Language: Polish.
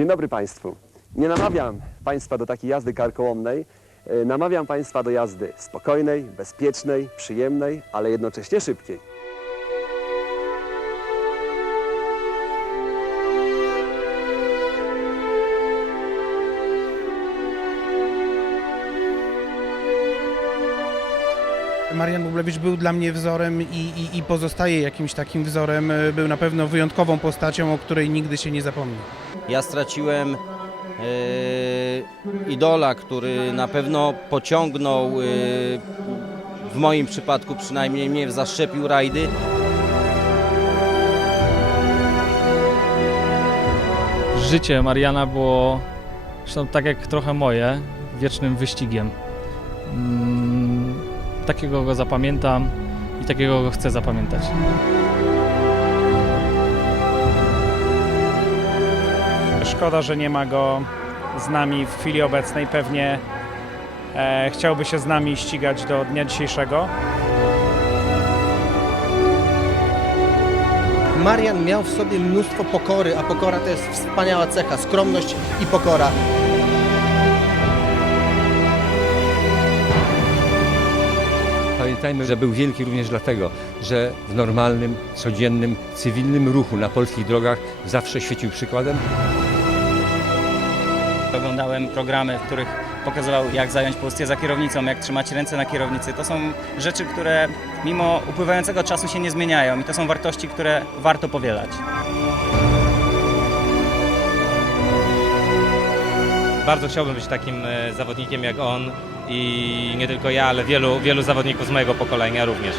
Dzień dobry Państwu. Nie namawiam Państwa do takiej jazdy karkołomnej. E, Namawiam Państwa do jazdy spokojnej, bezpiecznej, przyjemnej, ale jednocześnie szybkiej. Marian Bublewicz był dla mnie wzorem i, i, i pozostaje jakimś takim wzorem. E, Był na pewno wyjątkową postacią, o której nigdy się nie zapomni. Ja straciłem e, idola, który na pewno pociągnął, e, w moim przypadku przynajmniej mnie zaszczepił rajdy. Życie Mariana było, zresztą tak jak trochę moje, wiecznym wyścigiem. Mm, takiego go zapamiętam i takiego go chcę zapamiętać. Szkoda, że nie ma go z nami w chwili obecnej. Pewnie e, chciałby się z nami ścigać do dnia dzisiejszego. Marian miał w sobie mnóstwo pokory, a pokora to jest wspaniała cecha, skromność i pokora. Pamiętajmy, że był wielki również dlatego, że w normalnym, codziennym, cywilnym ruchu na polskich drogach zawsze świecił przykładem. Oglądałem programy, w których pokazywał, jak zająć pozycję za kierownicą, jak trzymać ręce na kierownicy. To są rzeczy, które mimo upływającego czasu się nie zmieniają i to są wartości, które warto powielać. Bardzo chciałbym być takim e, zawodnikiem jak on i nie tylko ja, ale wielu, wielu zawodników z mojego pokolenia również.